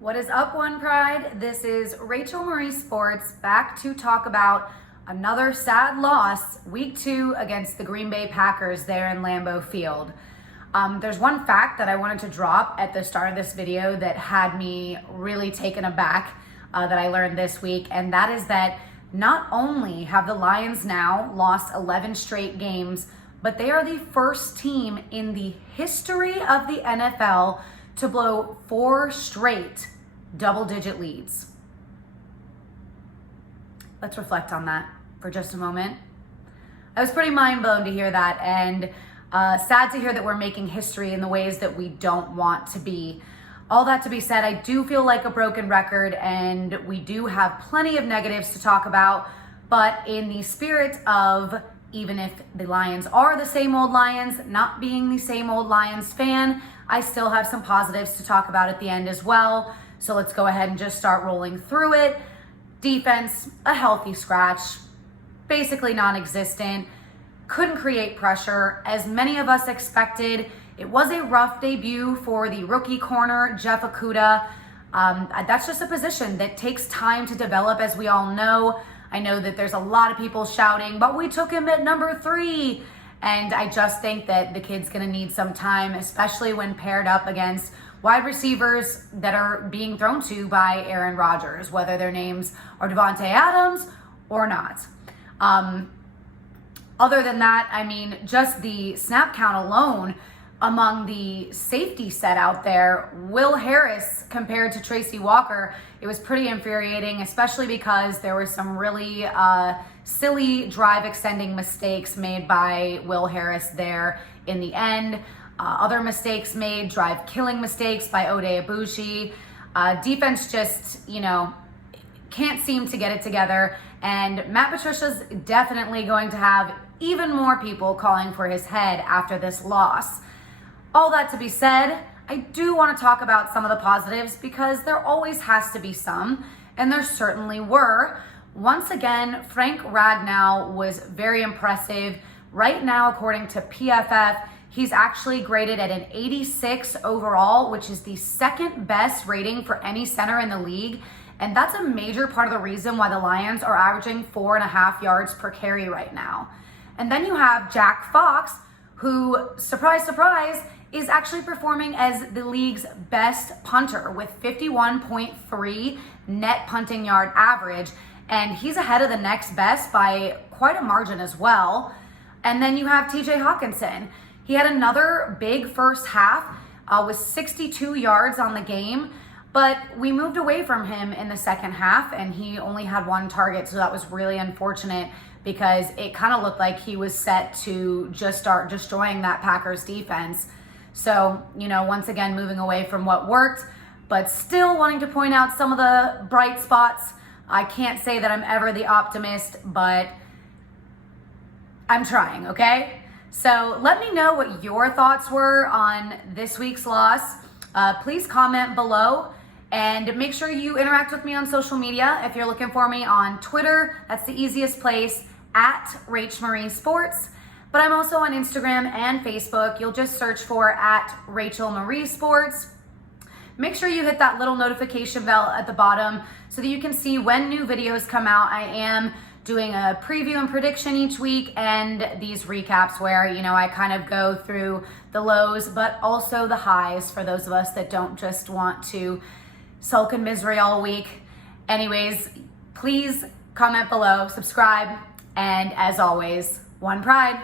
What is up, One Pride? This is Rachel Marie Sports, back to talk about another sad loss, week 2 against the Green Bay Packers there in Lambeau Field. There's one fact that I wanted to drop at the start of this video that had me really taken aback that I learned this week, and that is that not only have the Lions now lost 11 straight games, but they are the first team in the history of the NFL to blow 4 straight double-digit leads. Let's reflect on that for just a moment. I was pretty mind-blown to hear that, and sad to hear that we're making history in the ways that we don't want to be. All that to be said, I do feel like a broken record, and we do have plenty of negatives to talk about, but in the spirit of, even if the Lions are the same old Lions, not being the same old Lions fan, I still have some positives to talk about at the end as well. So let's go ahead and just start rolling through it. Defense, a healthy scratch, basically non-existent. Couldn't create pressure, as many of us expected. It was a rough debut for the rookie corner, Jeff Okudah. That's just a position that takes time to develop, as we all know. I know that there's a lot of people shouting, but we took him at number 3. And I just think that the kid's gonna need some time, especially when paired up against wide receivers that are being thrown to by Aaron Rodgers, whether their names are Devontae Adams or not. Other than that, I mean, just the snap count alone among the safety set out there, Will Harris compared to Tracy Walker, it was pretty infuriating, especially because there were some really silly drive extending mistakes made by Will Harris there in the end. Other mistakes made, drive killing mistakes by Oday Abushi. Defense just, can't seem to get it together. And Matt Patricia's definitely going to have even more people calling for his head after this loss. All that to be said, I do want to talk about some of the positives because there always has to be some, and there certainly were. Once again, Frank Ragnow was very impressive. Right now, according to PFF, he's actually graded at an 86 overall, which is the second best rating for any center in the league. And that's a major part of the reason why the Lions are averaging 4.5 yards per carry right now. And then you have Jack Fox, who, surprise, surprise, is actually performing as the league's best punter with 51.3 net punting yard average. And he's ahead of the next best by quite a margin as well. And then you have TJ Hawkinson. He had another big first half with 62 yards on the game, but we moved away from him in the second half and he only had 1 target. So that was really unfortunate because it kind of looked like he was set to just start destroying that Packers defense. So, once again, moving away from what worked, but still wanting to point out some of the bright spots. I can't say that I'm ever the optimist, but I'm trying, okay? So let me know what your thoughts were on this week's loss. Please comment below and make sure you interact with me on social media. If you're looking for me on Twitter, that's the easiest place, at Rach Marie Sports. But I'm also on Instagram and Facebook. You'll just search for at Rachel Marie Sports. Make sure you hit that little notification bell at the bottom so that you can see when new videos come out. I am doing a preview and prediction each week and these recaps where, I kind of go through the lows, but also the highs for those of us that don't just want to sulk in misery all week. Anyways, please comment below, subscribe, and as always, One Pride.